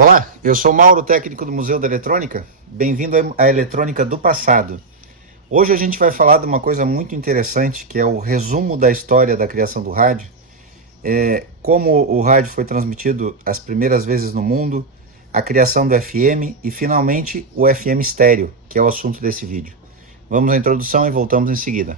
Olá, eu sou Mauro, técnico do Museu da Eletrônica. Bem-vindo à Eletrônica do Passado. Hoje a gente vai falar de uma coisa muito interessante, que é o resumo da história da criação do rádio, como o rádio foi transmitido as primeiras vezes no mundo, a criação do FM e, finalmente, o FM estéreo, que é o assunto desse vídeo. Vamos à introdução e voltamos em seguida.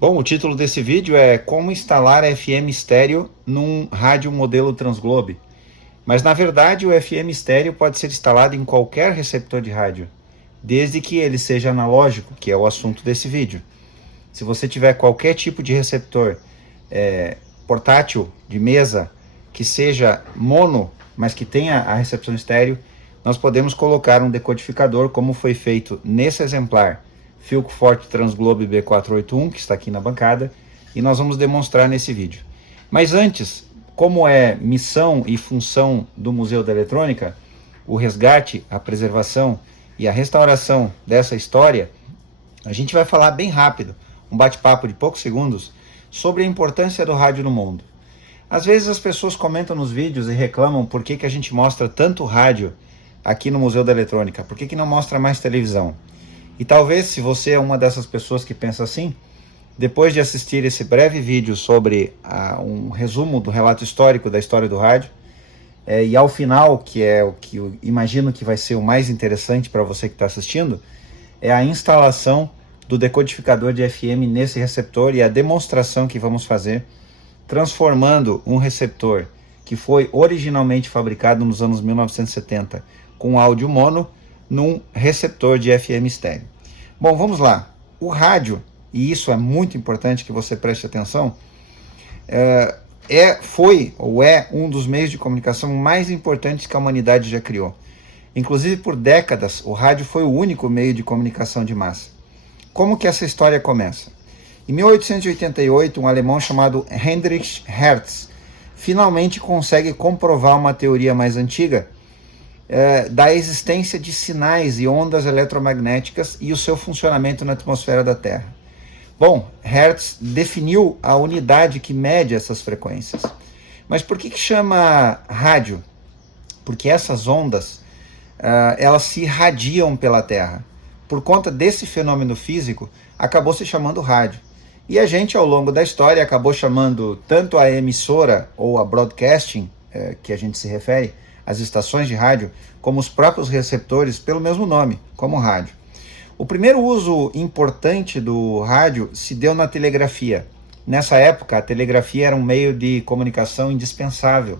Bom, o título desse vídeo é Como instalar FM estéreo num rádio modelo Transglobe. Mas na verdade o FM estéreo pode ser instalado em qualquer receptor de rádio, desde que ele seja analógico, que é o assunto desse vídeo. Se você tiver qualquer tipo de receptor portátil, de mesa, que seja mono, mas que tenha a recepção estéreo, nós podemos colocar um decodificador, como foi feito nesse exemplar Philco Forte Transglobe B481, que está aqui na bancada, e nós vamos demonstrar nesse vídeo. Mas antes, como é missão e função do Museu da Eletrônica, o resgate, a preservação e a restauração dessa história, a gente vai falar bem rápido, um bate-papo de poucos segundos, sobre a importância do rádio no mundo. Às vezes as pessoas comentam nos vídeos e reclamam por que a gente mostra tanto rádio aqui no Museu da Eletrônica, por que não mostra mais televisão. E talvez, se você é uma dessas pessoas que pensa assim, depois de assistir esse breve vídeo sobre um resumo do relato histórico da história do rádio, e ao final, que é o que eu imagino que vai ser o mais interessante para você que está assistindo, é a instalação do decodificador de FM nesse receptor e a demonstração que vamos fazer, transformando um receptor que foi originalmente fabricado nos anos 1970 com áudio mono, num receptor de FM estéreo. Bom, vamos lá. O rádio, e isso é muito importante que você preste atenção, foi ou é um dos meios de comunicação mais importantes que a humanidade já criou. Inclusive, por décadas, o rádio foi o único meio de comunicação de massa. Como que essa história começa? Em 1888, um alemão chamado Heinrich Hertz finalmente consegue comprovar uma teoria mais antiga da existência de sinais e ondas eletromagnéticas e o seu funcionamento na atmosfera da Terra. Bom, Hertz definiu a unidade que mede essas frequências. Mas por que chama rádio? Porque essas ondas, elas se irradiam pela Terra. Por conta desse fenômeno físico, acabou se chamando rádio. E a gente, ao longo da história, acabou chamando tanto a emissora ou a broadcasting, que a gente se refere, as estações de rádio, como os próprios receptores, pelo mesmo nome, como rádio. O primeiro uso importante do rádio se deu na telegrafia. Nessa época, a telegrafia era um meio de comunicação indispensável,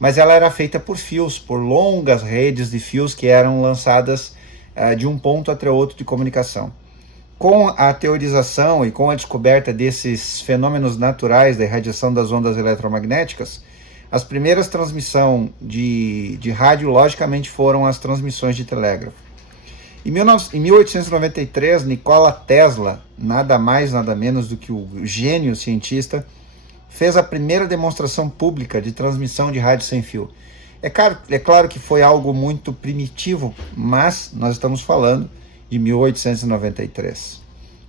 mas ela era feita por fios, por longas redes de fios que eram lançadas de um ponto até outro de comunicação. Com a teorização e com a descoberta desses fenômenos naturais da irradiação das ondas eletromagnéticas, as primeiras transmissões de rádio, logicamente, foram as transmissões de telégrafo. Em 1893, Nikola Tesla, nada mais, nada menos do que o gênio cientista, fez a primeira demonstração pública de transmissão de rádio sem fio. É claro que foi algo muito primitivo, mas nós estamos falando de 1893.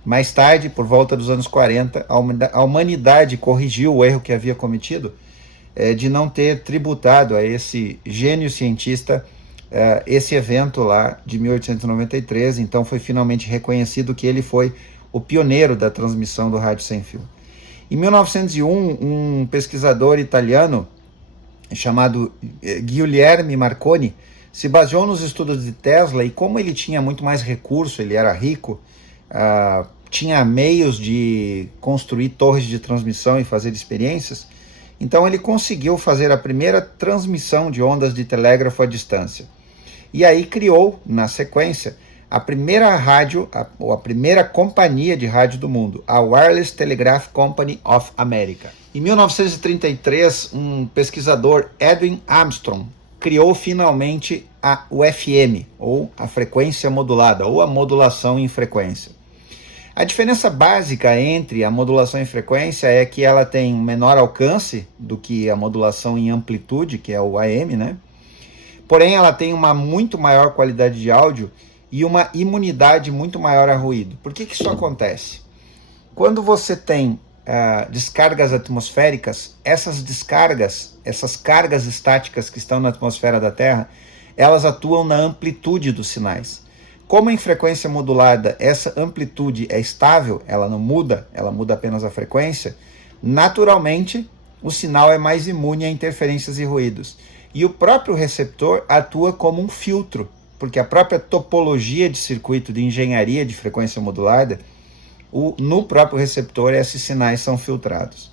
Mais tarde, por volta dos anos 40, a humanidade corrigiu o erro que havia cometido de não ter tributado a esse gênio cientista esse evento lá de 1893. Então foi finalmente reconhecido que ele foi o pioneiro da transmissão do rádio sem fio. Em 1901, um pesquisador italiano chamado Guglielmo Marconi se baseou nos estudos de Tesla, e como ele tinha muito mais recurso, ele era rico, tinha meios de construir torres de transmissão e fazer experiências, então ele conseguiu fazer a primeira transmissão de ondas de telégrafo à distância. E aí criou, na sequência, a primeira rádio, ou a primeira companhia de rádio do mundo, a Wireless Telegraph Company of America. Em 1933, um pesquisador, Edwin Armstrong, criou finalmente o FM, ou a frequência modulada, ou a modulação em frequência. A diferença básica entre a modulação em frequência é que ela tem um menor alcance do que a modulação em amplitude, que é o AM, né? Porém, ela tem uma muito maior qualidade de áudio e uma imunidade muito maior a ruído. Por que isso acontece? Quando você tem descargas atmosféricas, essas descargas, essas cargas estáticas que estão na atmosfera da Terra, elas atuam na amplitude dos sinais. Como em frequência modulada essa amplitude é estável, ela não muda, ela muda apenas a frequência, naturalmente o sinal é mais imune a interferências e ruídos. E o próprio receptor atua como um filtro, porque a própria topologia de circuito de engenharia de frequência modulada, no próprio receptor esses sinais são filtrados.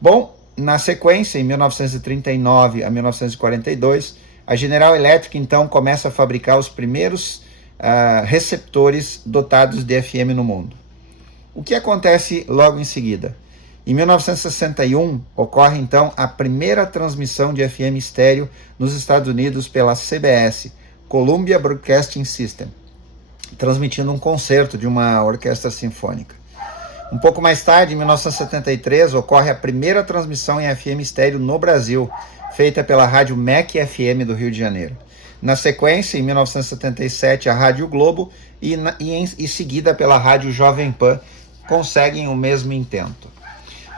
Bom, na sequência, em 1939 a 1942, a General Electric então começa a fabricar os primeiros receptores dotados de FM no mundo. O que acontece logo em seguida? Em 1961, ocorre então a primeira transmissão de FM estéreo nos Estados Unidos pela CBS, Columbia Broadcasting System, transmitindo um concerto de uma orquestra sinfônica. Um pouco mais tarde, em 1973, ocorre a primeira transmissão em FM estéreo no Brasil, feita pela Rádio MEC FM do Rio de Janeiro. Na sequência, em 1977, a Rádio Globo e em seguida pela Rádio Jovem Pan conseguem o mesmo intento.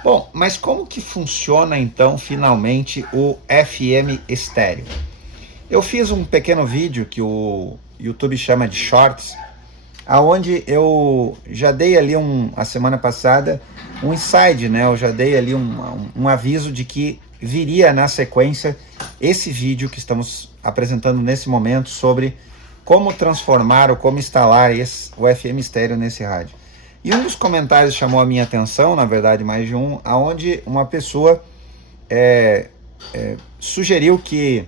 Bom, mas como que funciona então finalmente o FM estéreo? Eu fiz um pequeno vídeo que o YouTube chama de Shorts, aonde eu já dei ali a semana passada um inside, né? Eu já dei ali um aviso de que viria na sequência esse vídeo que estamos apresentando nesse momento sobre como transformar ou como instalar o FM estéreo nesse rádio. E um dos comentários chamou a minha atenção, na verdade mais de um, aonde uma pessoa sugeriu que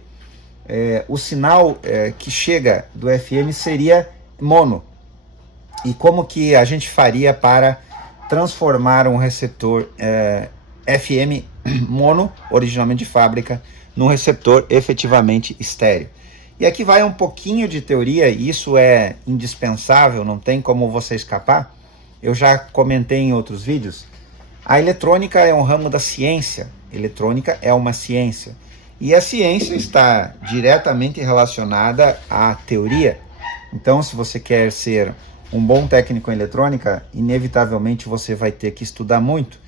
o sinal que chega do FM seria mono. E como que a gente faria para transformar um receptor FM mono, originalmente de fábrica, num receptor efetivamente estéreo. E aqui vai um pouquinho de teoria, e isso é indispensável, não tem como você escapar. Eu já comentei em outros vídeos. A eletrônica é um ramo da ciência. Eletrônica é uma ciência. E a ciência está diretamente relacionada à teoria. Então, se você quer ser um bom técnico em eletrônica, inevitavelmente você vai ter que estudar muito.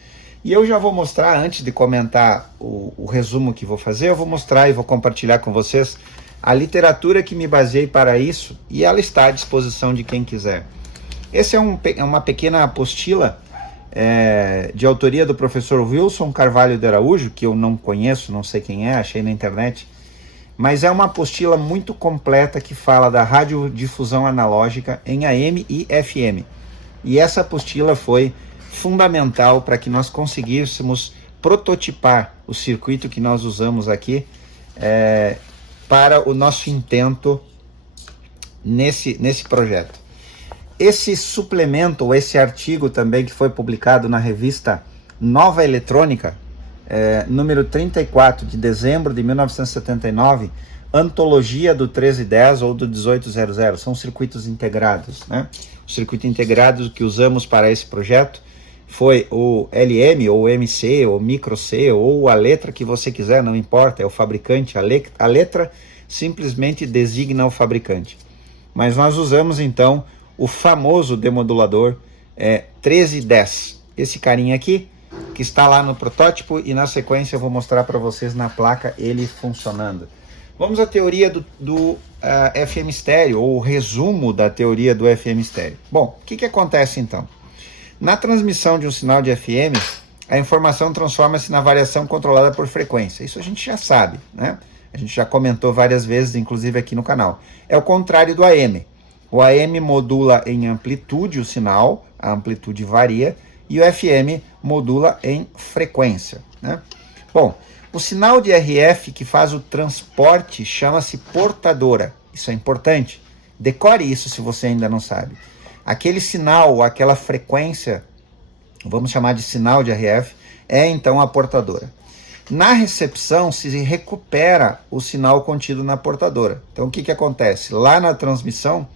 E eu já vou mostrar, antes de comentar o resumo que vou fazer, eu vou mostrar e vou compartilhar com vocês a literatura que me baseei para isso, e ela está à disposição de quem quiser. Essa é uma pequena apostila de autoria do professor Wilson Carvalho de Araújo, que eu não conheço, não sei quem é, achei na internet, mas é uma apostila muito completa que fala da radiodifusão analógica em AM e FM. E essa apostila foi fundamental para que nós conseguíssemos prototipar o circuito que nós usamos aqui para o nosso intento nesse projeto. Esse suplemento, ou esse artigo também que foi publicado na revista Nova Eletrônica, número 34 de dezembro de 1979, Antologia do 1310 ou do 1800, são circuitos integrados, né? O circuito integrado que usamos para esse projeto foi o LM, ou MC, ou Micro C, ou a letra que você quiser, não importa, é o fabricante, a letra simplesmente designa o fabricante. Mas nós usamos então o famoso demodulador 1310, esse carinha aqui, que está lá no protótipo, e na sequência eu vou mostrar para vocês na placa ele funcionando. Vamos à teoria do FM estéreo, ou o resumo da teoria do FM estéreo. Bom, o que acontece então? Na transmissão de um sinal de FM, a informação transforma-se na variação controlada por frequência. Isso a gente já sabe, né? A gente já comentou várias vezes, inclusive aqui no canal. É o contrário do AM. O AM modula em amplitude o sinal, a amplitude varia, e o FM modula em frequência, né? Bom, o sinal de RF que faz o transporte chama-se portadora. Isso é importante. Decore isso se você ainda não sabe. Aquele sinal, aquela frequência, vamos chamar de sinal de RF, é então a portadora. Na recepção se recupera o sinal contido na portadora. Então o que acontece? Lá na transmissão,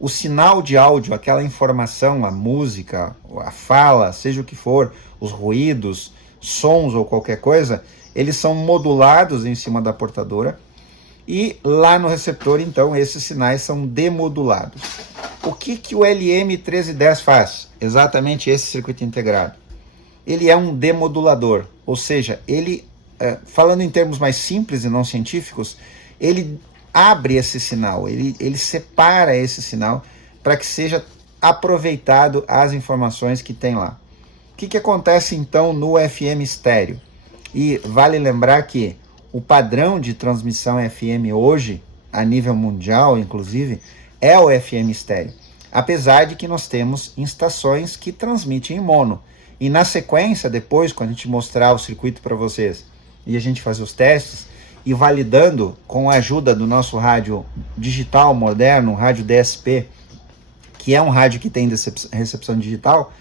o sinal de áudio, aquela informação, a música, a fala, seja o que for, os ruídos, sons ou qualquer coisa, eles são modulados em cima da portadora e lá no receptor, então, esses sinais são demodulados. O que o LM1310 faz? Exatamente esse circuito integrado. Ele é um demodulador, ou seja, ele, falando em termos mais simples e não científicos, ele abre esse sinal, ele separa esse sinal para que seja aproveitado as informações que tem lá. O que acontece então no FM estéreo? E vale lembrar que o padrão de transmissão FM hoje, a nível mundial inclusive, é o FM estéreo. Apesar de que nós temos estações que transmitem em mono. E na sequência, depois, quando a gente mostrar o circuito para vocês e a gente fazer os testes, e validando com a ajuda do nosso rádio digital moderno, rádio DSP, que é um rádio que tem recepção digital,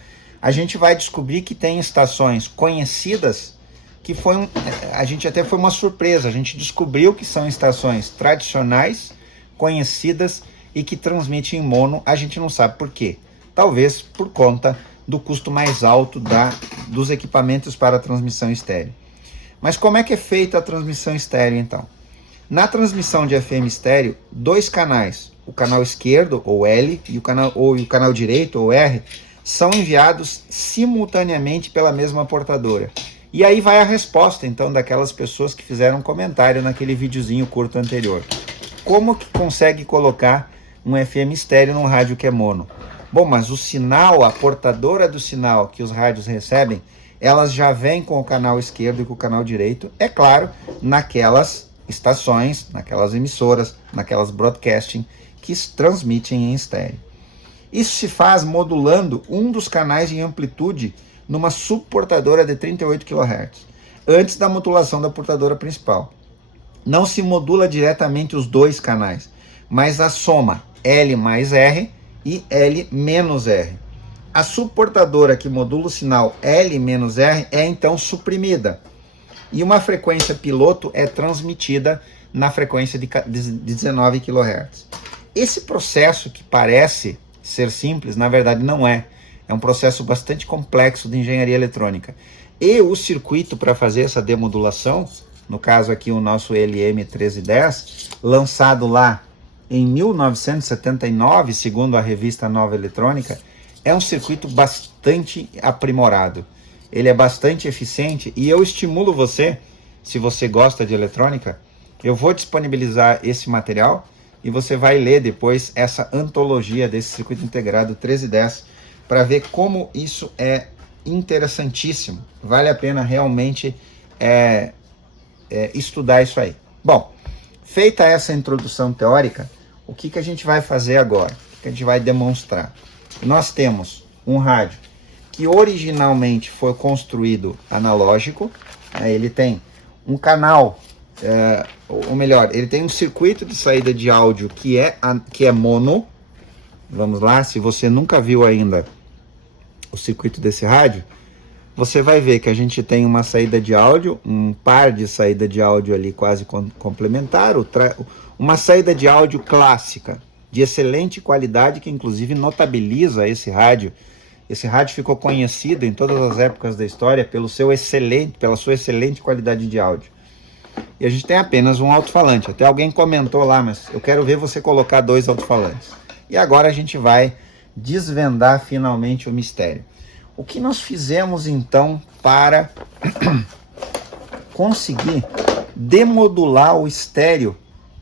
a gente vai descobrir que tem estações conhecidas, que a gente até foi uma surpresa, a gente descobriu que são estações tradicionais, conhecidas e que transmitem em mono, a gente não sabe por quê. Talvez por conta do custo mais alto dos equipamentos para a transmissão estéreo. Mas como é que é feita a transmissão estéreo, então? Na transmissão de FM estéreo, 2 canais, o canal esquerdo, ou L, e o canal direito, ou R, são enviados simultaneamente pela mesma portadora. E aí vai a resposta, então, daquelas pessoas que fizeram um comentário naquele videozinho curto anterior. Como que consegue colocar um FM estéreo num rádio que é mono? Bom, mas o sinal, a portadora do sinal que os rádios recebem, elas já vêm com o canal esquerdo e com o canal direito, é claro, naquelas estações, naquelas emissoras, naquelas broadcasting que transmitem em estéreo. Isso se faz modulando um dos canais em amplitude numa subportadora de 38 kHz, antes da modulação da portadora principal. Não se modula diretamente os 2 canais, mas a soma L mais R e L menos R. A subportadora que modula o sinal L menos R é então suprimida. E uma frequência piloto é transmitida na frequência de 19 kHz. Esse processo que parece ser simples, na verdade não é. É um processo bastante complexo de engenharia eletrônica. E o circuito para fazer essa demodulação, no caso aqui o nosso LM1310, lançado lá em 1979, segundo a revista Nova Eletrônica, é um circuito bastante aprimorado. Ele é bastante eficiente e eu estimulo você, se você gosta de eletrônica, eu vou disponibilizar esse material e você vai ler depois essa antologia desse circuito integrado 1310 para ver como isso é interessantíssimo. Vale a pena realmente estudar isso aí. Bom, feita essa introdução teórica, o que a gente vai fazer agora? O que a gente vai demonstrar? Nós temos um rádio que originalmente foi construído analógico, ele tem um canal, ou melhor, ele tem um circuito de saída de áudio que é mono. Vamos lá, se você nunca viu ainda o circuito desse rádio, você vai ver que a gente tem uma saída de áudio, um par de saída de áudio ali quase complementar, uma saída de áudio clássica, de excelente qualidade, que inclusive notabiliza esse rádio. Esse rádio ficou conhecido em todas as épocas da história pela sua excelente qualidade de áudio. E a gente tem apenas um alto-falante. Até alguém comentou lá, mas eu quero ver você colocar 2 alto-falantes. E agora a gente vai desvendar finalmente o mistério. O que nós fizemos então para conseguir demodular o estéreo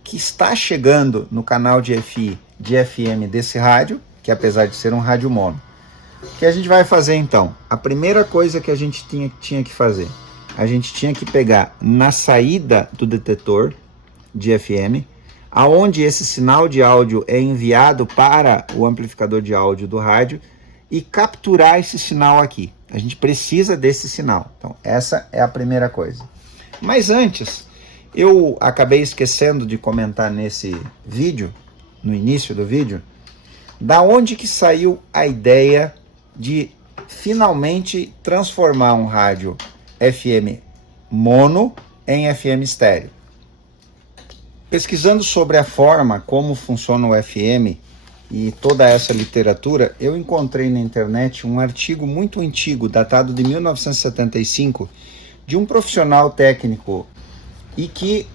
que está chegando no canal de FM desse rádio, que apesar de ser um rádio mono? O que a gente vai fazer então? A primeira coisa que a gente tinha que fazer, a gente tinha que pegar na saída do detetor de FM, aonde esse sinal de áudio é enviado para o amplificador de áudio do rádio, e capturar esse sinal aqui. A gente precisa desse sinal. Então, essa é a primeira coisa. Mas antes, eu acabei esquecendo de comentar nesse vídeo, no início do vídeo, da onde que saiu a ideia de finalmente transformar um rádio FM mono em FM estéreo. Pesquisando sobre a forma como funciona o FM e toda essa literatura, eu encontrei na internet um artigo muito antigo, datado de 1975, de um profissional técnico e que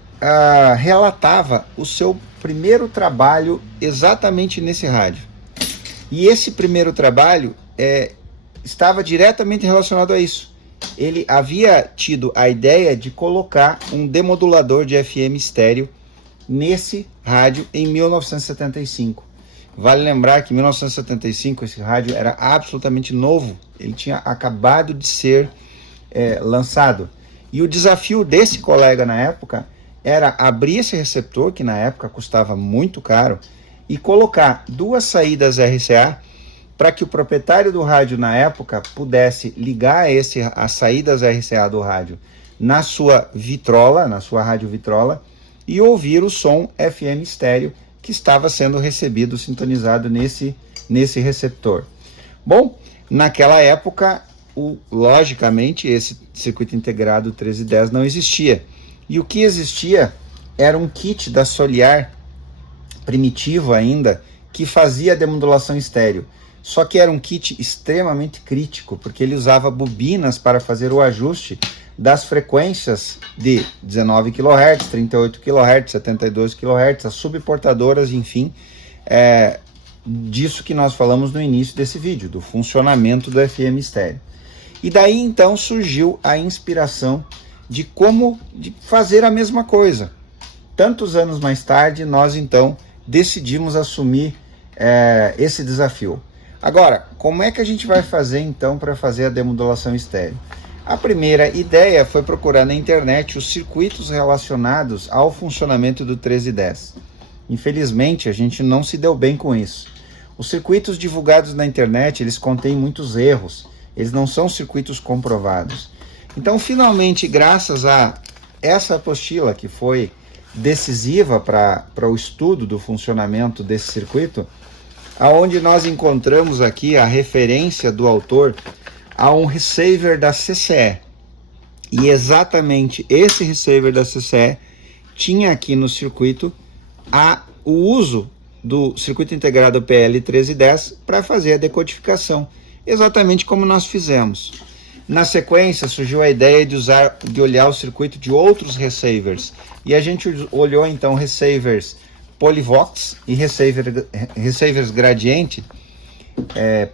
relatava o seu primeiro trabalho exatamente nesse rádio. E esse primeiro trabalho estava diretamente relacionado a isso. Ele havia tido a ideia de colocar um demodulador de FM estéreo nesse rádio em 1975. Vale lembrar que em 1975 esse rádio era absolutamente novo, ele tinha acabado de ser lançado. E o desafio desse colega na época era abrir esse receptor, que na época custava muito caro, e colocar duas saídas RCA para que o proprietário do rádio na época pudesse ligar as saídas RCA do rádio na sua vitrola, na sua rádio vitrola, e ouvir o som FM estéreo que estava sendo recebido, sintonizado nesse receptor. Bom, naquela época, logicamente, esse circuito integrado 1310 não existia. E o que existia era um kit da Soliar, primitivo ainda, que fazia a demodulação estéreo. Só que era um kit extremamente crítico, porque ele usava bobinas para fazer o ajuste das frequências de 19 kHz, 38 kHz, 72 kHz, as subportadoras, enfim, disso que nós falamos no início desse vídeo, do funcionamento do FM estéreo. E daí então surgiu a inspiração de fazer a mesma coisa. Tantos anos mais tarde, nós então decidimos assumir esse desafio. Agora, como é que a gente vai fazer então para fazer a demodulação estéreo? A primeira ideia foi procurar na internet os circuitos relacionados ao funcionamento do 1310. Infelizmente, a gente não se deu bem com isso. Os circuitos divulgados na internet, eles contêm muitos erros, eles não são circuitos comprovados. Então, finalmente, graças a essa apostila, que foi decisiva para o estudo do funcionamento desse circuito, aonde nós encontramos aqui a referência do autor a um receiver da CCE. E exatamente esse receiver da CCE tinha aqui no circuito o uso do circuito integrado PL 1310 para fazer a decodificação, exatamente como nós fizemos. Na sequência surgiu a ideia de olhar o circuito de outros receivers, e a gente olhou então receivers Polyvox e receivers gradiente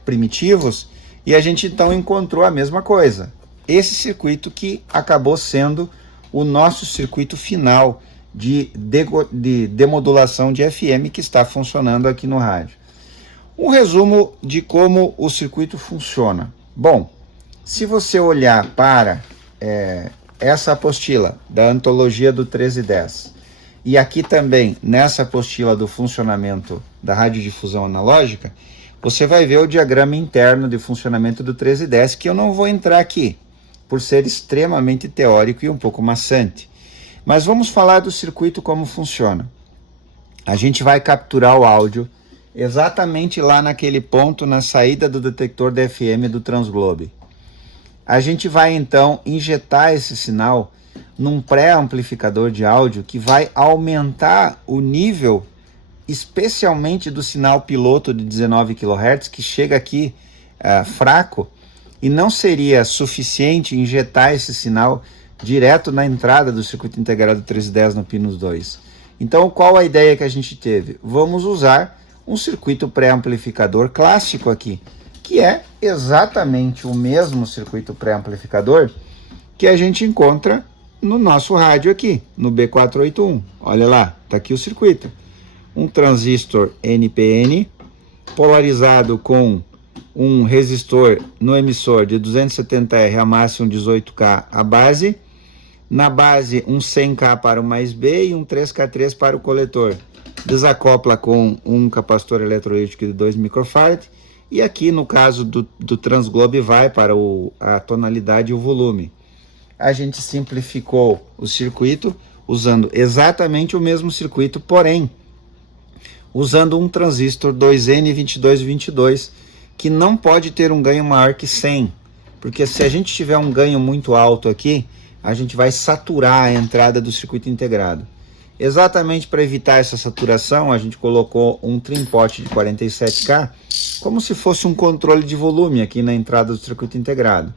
primitivos, e a gente então encontrou a mesma coisa. Esse circuito que acabou sendo o nosso circuito final de demodulação de FM que está funcionando aqui no rádio. Um resumo de como o circuito funciona. Bom, se você olhar para essa apostila da antologia do 1310 e aqui também nessa apostila do funcionamento da radiodifusão analógica, você vai ver o diagrama interno de funcionamento do 1310, que eu não vou entrar aqui, por ser extremamente teórico e um pouco maçante. Mas vamos falar do circuito como funciona. A gente vai capturar o áudio exatamente lá naquele ponto, na saída do detector da FM do Transglobe. A gente vai então injetar esse sinal num pré-amplificador de áudio que vai aumentar o nível, especialmente do sinal piloto de 19 kHz, que chega aqui fraco, e não seria suficiente injetar esse sinal direto na entrada do circuito integrado 1310 no Pinos 2. Então, qual a ideia que a gente teve? Vamos usar um circuito pré-amplificador clássico aqui, que é exatamente o mesmo circuito pré-amplificador que a gente encontra no nosso rádio aqui, no B481. Olha lá, está aqui o circuito. Um transistor NPN polarizado com um resistor no emissor de 270R a máximo 18K a base, na base um 100K para o mais B e um 3K3 para o coletor. Desacopla com um capacitor eletrolítico de 2 microfarad, e aqui no caso do Transglobe vai para a tonalidade e o volume. A gente simplificou o circuito usando exatamente o mesmo circuito, porém usando um transistor 2N2222, que não pode ter um ganho maior que 100, porque se a gente tiver um ganho muito alto aqui, a gente vai saturar a entrada do circuito integrado. Exatamente para evitar essa saturação, a gente colocou um trim-pot de 47K como se fosse um controle de volume aqui na entrada do circuito integrado.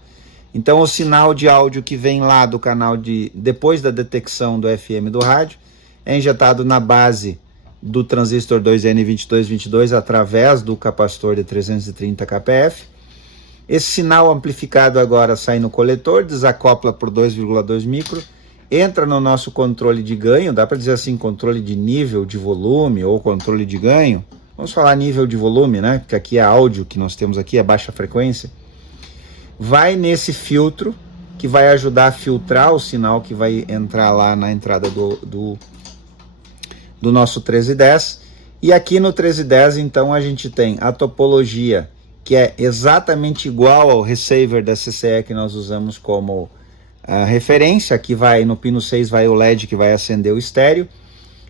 Então o sinal de áudio que vem lá do canal depois da detecção do FM do rádio é injetado na base do transistor 2N2222 através do capacitor de 330 kPf. Esse sinal amplificado agora sai no coletor, desacopla por 2,2 micro, entra no nosso controle de ganho, dá para dizer assim, controle de nível de volume ou controle de ganho. Vamos falar nível de volume, né? Porque aqui é áudio que nós temos aqui, é baixa frequência. Vai nesse filtro que vai ajudar a filtrar o sinal que vai entrar lá na entrada do nosso 1310. E aqui no 1310, então, a gente tem a topologia que é exatamente igual ao receiver da CCE que nós usamos como referência. Aqui vai, no pino 6 vai o LED que vai acender o estéreo,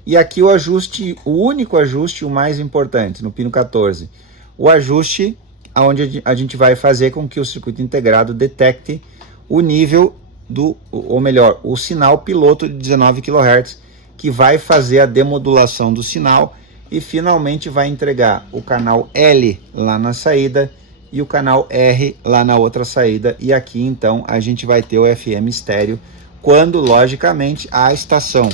e aqui o ajuste, o único ajuste, o mais importante, no pino 14, o ajuste onde a gente vai fazer com que o circuito integrado detecte o nível ou melhor, o sinal piloto de 19 kHz, que vai fazer a demodulação do sinal e finalmente vai entregar o canal L lá na saída e o canal R lá na outra saída, e aqui então a gente vai ter o FM estéreo quando, logicamente, a estação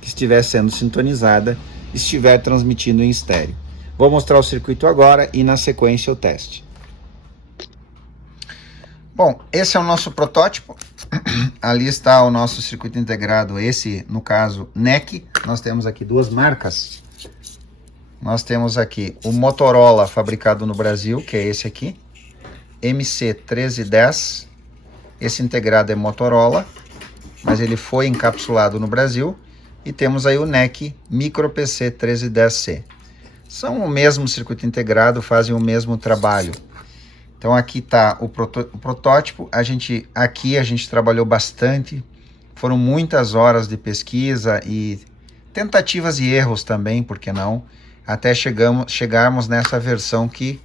que estiver sendo sintonizada estiver transmitindo em estéreo. Vou mostrar o circuito agora e na sequência o teste. Bom, esse é o nosso protótipo. Ali está o nosso circuito integrado, esse no caso NEC. Nós temos aqui duas marcas. Nós temos aqui o Motorola, fabricado no Brasil, que é esse aqui, MC1310. Esse integrado é Motorola, mas ele foi encapsulado no Brasil. E temos aí o NEC MicroPC 1310C. São o mesmo circuito integrado, fazem o mesmo trabalho. Então aqui está o protótipo. Aqui a gente trabalhou bastante, foram muitas horas de pesquisa e tentativas e erros também, por que não? Até chegarmos nessa versão que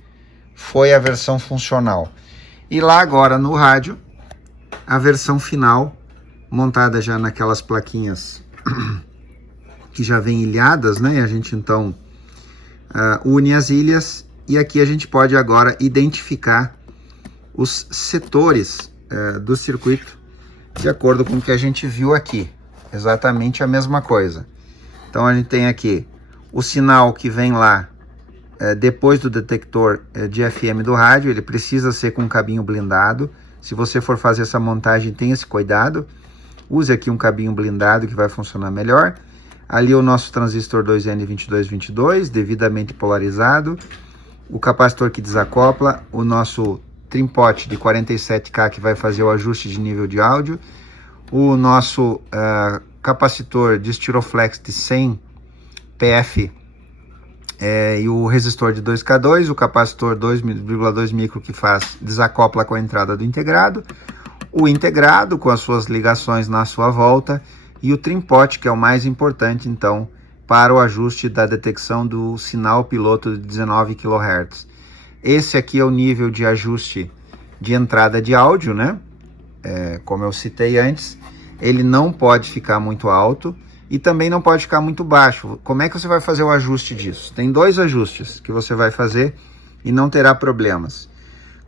foi a versão funcional. E lá agora no rádio, a versão final, montada já naquelas plaquinhas que já vem ilhadas, né? E a gente então une as ilhas, e aqui a gente pode agora identificar os setores do circuito de acordo com o que a gente viu aqui. Exatamente a mesma coisa. Então a gente tem aqui o sinal que vem lá depois do detector de FM do rádio. Ele precisa ser com um cabinho blindado. Se você for fazer essa montagem, tenha esse cuidado. Use aqui um cabinho blindado que vai funcionar melhor. Ali o nosso transistor 2N2222, devidamente polarizado. O capacitor que desacopla. O nosso trim-pot de 47K que vai fazer o ajuste de nível de áudio. O nosso capacitor de Styroflex de 100 PF e o resistor de 2K2, o capacitor 2,2 micro que desacopla com a entrada do integrado, o integrado com as suas ligações na sua volta, e o trim-pot, que é o mais importante então para o ajuste da detecção do sinal piloto de 19 kHz. Esse aqui é o nível de ajuste de entrada de áudio, né? Como eu citei antes, ele não pode ficar muito alto e também não pode ficar muito baixo. Como é que você vai fazer o ajuste disso? Tem dois ajustes que você vai fazer e não terá problemas.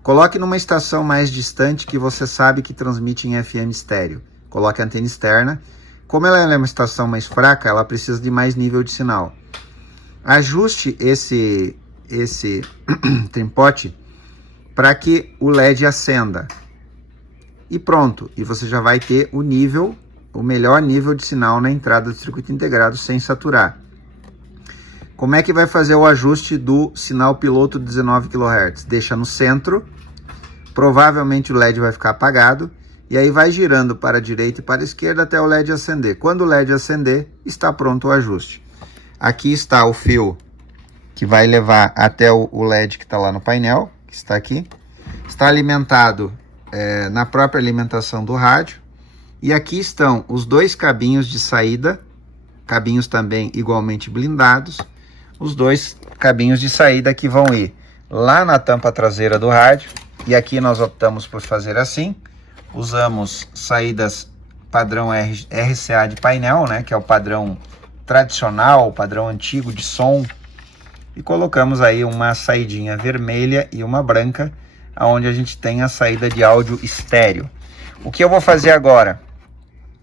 Coloque numa estação mais distante que você sabe que transmite em FM estéreo. Coloque a antena externa. Como ela é uma estação mais fraca, ela precisa de mais nível de sinal. Ajuste esse trim-pot para que o LED acenda. E pronto. E você já vai ter o melhor nível de sinal na entrada do circuito integrado sem saturar. Como é que vai fazer o ajuste do sinal piloto de 19 kHz? Deixa no centro, provavelmente o LED vai ficar apagado, e aí vai girando para a direita e para a esquerda até o LED acender. Quando o LED acender, está pronto o ajuste. Aqui está o fio que vai levar até o LED que está lá no painel, que está aqui. Está alimentado na própria alimentação do rádio. E aqui estão os dois cabinhos de saída, cabinhos também igualmente blindados, os dois cabinhos de saída que vão ir lá na tampa traseira do rádio, e aqui nós optamos por fazer assim, usamos saídas padrão RCA de painel, né, que é o padrão tradicional, o padrão antigo de som. E colocamos aí uma saidinha vermelha e uma branca, onde a gente tem a saída de áudio estéreo. O que eu vou fazer agora?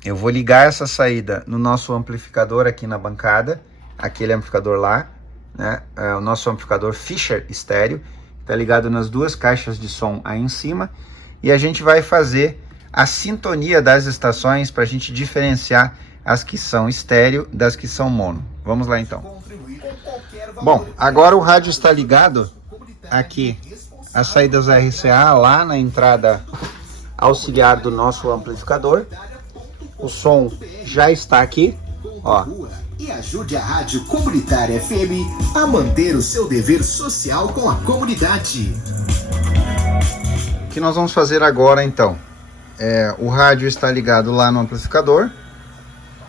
Eu vou ligar essa saída no nosso amplificador aqui na bancada, aquele amplificador lá, né? O nosso amplificador Fisher estéreo, está ligado nas duas caixas de som aí em cima, e a gente vai fazer a sintonia das estações para a gente diferenciar as que são estéreo das que são mono. Vamos lá então. Bom, agora o rádio está ligado aqui, as saídas RCA lá na entrada auxiliar do nosso amplificador. O som já está aqui, ó. E ajude a Rádio Comunitária FM a manter o seu dever social com a comunidade. O que nós vamos fazer agora então? O rádio está ligado lá no amplificador.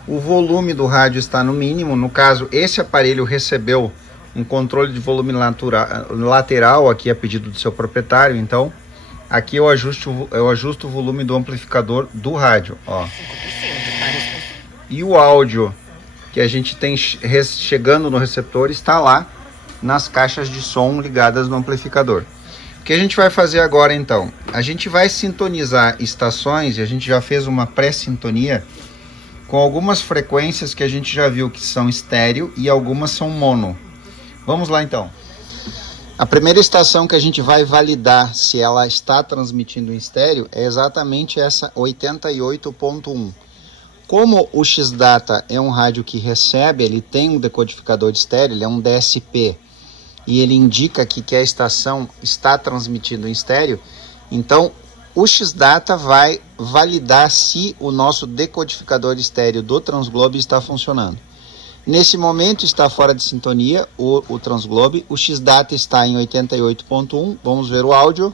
O volume do rádio está no mínimo. No caso, esse aparelho recebeu um controle de volume lateral aqui a pedido do seu proprietário. Então, aqui eu ajusto o volume do amplificador do rádio, ó. E o áudio que a gente tem chegando no receptor está lá nas caixas de som ligadas no amplificador. O que a gente vai fazer agora então? A gente vai sintonizar estações, e a gente já fez uma pré-sintonia com algumas frequências que a gente já viu que são estéreo e algumas são mono. Vamos lá então. A primeira estação que a gente vai validar se ela está transmitindo em estéreo é exatamente essa 88.1. Como o X-Data é um rádio que recebe, ele tem um decodificador de estéreo, ele é um DSP, e ele indica que a estação está transmitindo em estéreo, então o X-Data vai validar se o nosso decodificador de estéreo do Transglobe está funcionando. Nesse momento está fora de sintonia o Transglobe, o X-Data está em 88.1, vamos ver o áudio.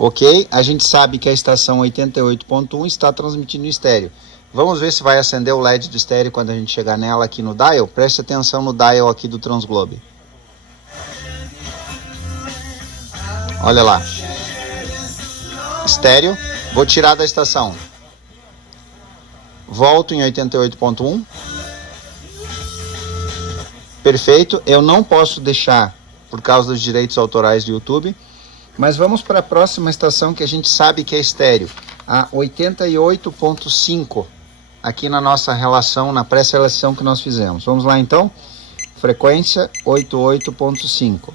Ok, a gente sabe que a estação 88.1 está transmitindo em estéreo. Vamos ver se vai acender o LED do estéreo quando a gente chegar nela aqui no dial. Preste atenção no dial aqui do Transglobe. Olha lá. Estéreo. Vou tirar da estação. Volto em 88.1. Perfeito. Eu não posso deixar por causa dos direitos autorais do YouTube. Mas vamos para a próxima estação que a gente sabe que é estéreo. A 88.5. Aqui na nossa relação, na pré-seleção que nós fizemos. Vamos lá então. Frequência 88.5.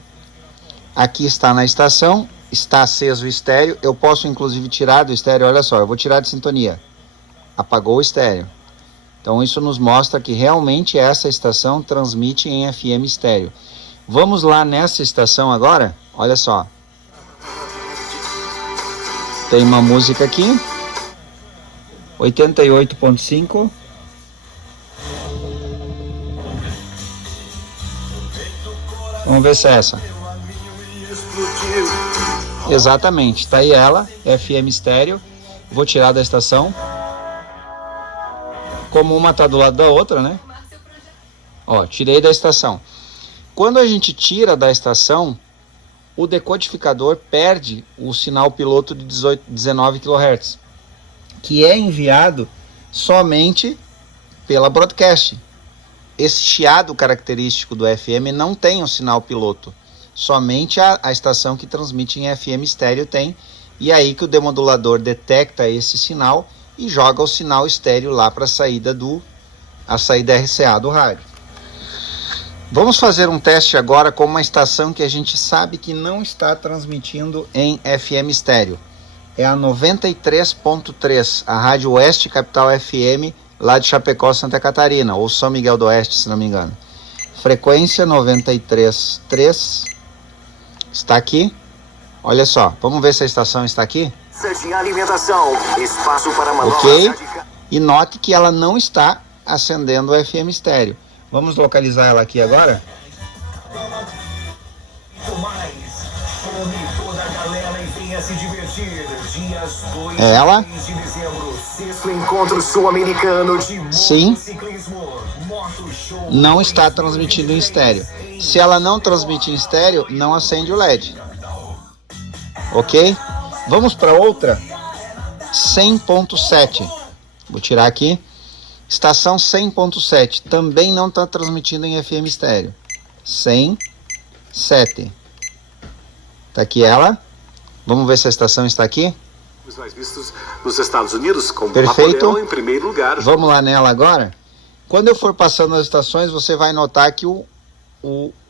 Aqui está na estação. Está aceso o estéreo. Eu posso inclusive tirar do estéreo. Olha só, eu vou tirar de sintonia. Apagou o estéreo. Então isso nos mostra que realmente essa estação transmite em FM estéreo. Vamos lá nessa estação agora. Olha só. Tem uma música aqui. 88.5. Vamos ver se é essa. Exatamente, tá aí ela, FM estéreo. Vou tirar da estação. Como uma tá do lado da outra, né? Ó, tirei da estação. Quando a gente tira da estação, o decodificador perde o sinal piloto de 19 kHz, que é enviado somente pela broadcast. Esse chiado característico do FM não tem o sinal piloto, somente a estação que transmite em FM estéreo tem, e aí que o demodulador detecta esse sinal e joga o sinal estéreo lá para a saída RCA do rádio. Vamos fazer um teste agora com uma estação que a gente sabe que não está transmitindo em FM estéreo. É a 93.3, a Rádio Oeste Capital FM, lá de Chapecó, Santa Catarina, ou São Miguel do Oeste, se não me engano. Frequência 93.3, está aqui. Olha só, vamos ver se a estação está aqui. Alimentação, espaço para ok, e note que ela não está acendendo o FM estéreo. Vamos localizar ela aqui agora. É ela? Sim. Não está transmitindo em estéreo. Se ela não transmite em estéreo, não acende o LED. Ok? Vamos para outra. 100.7. Vou tirar aqui. Estação 100.7. Também não está transmitindo em FM estéreo. 100.7. Tá aqui ela. Vamos ver se a estação está aqui. Os mais vistos nos Estados Unidos, com Perfeito. Napoleão em primeiro lugar. Vamos lá nela agora. Quando eu for passando as estações, você vai notar que o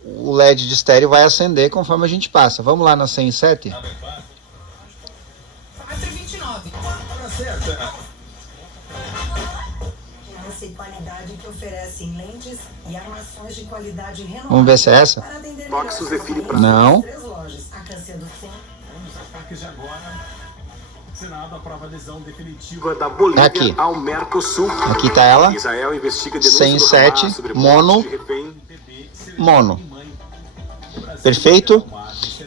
LED de estéreo vai acender conforme a gente passa. Vamos lá na 107? 429. E qualidade que oferecem lentes e armações de qualidade renovada. Vamos ver se é essa? Boxos define para Não. Três lojas, a Cansedo Centro. Senado aprova a adesão definitiva da Bolívia Aqui. ao Mercosul. Aqui tá ela. Israel investiga denúncia 107, do Hamas sobre mono. morte de refém. Mono. Perfeito?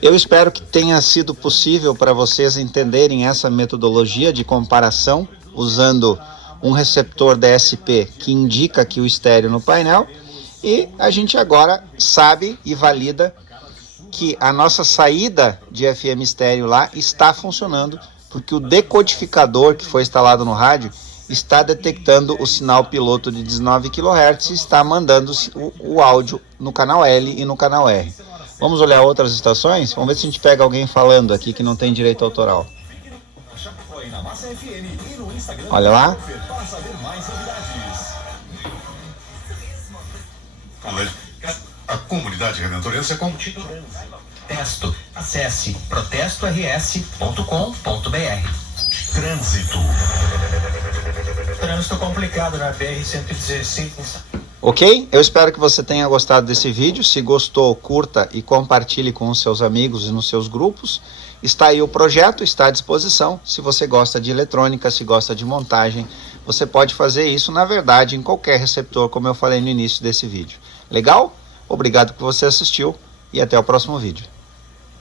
Eu espero que tenha sido possível para vocês entenderem essa metodologia de comparação usando um receptor DSP que indica aqui o estéreo no painel, e a gente agora sabe e valida que a nossa saída de FM estéreo lá está funcionando, porque o decodificador que foi instalado no rádio está detectando o sinal piloto de 19 kHz e está mandando o áudio no canal L e no canal R. Vamos olhar outras estações? Vamos ver se a gente pega alguém falando aqui que não tem direito autoral. Olha lá. A comunidade redentorense é contínua. Protesto. Acesse protestors.com.br. Trânsito. Trânsito complicado na BR-116. Ok? Eu espero que você tenha gostado desse vídeo. Se gostou, curta e compartilhe com os seus amigos e nos seus grupos. Está aí o projeto, está à disposição. Se você gosta de eletrônica, se gosta de montagem, você pode fazer isso, na verdade, em qualquer receptor, como eu falei no início desse vídeo. Legal? Obrigado por você assistiu e até o próximo vídeo.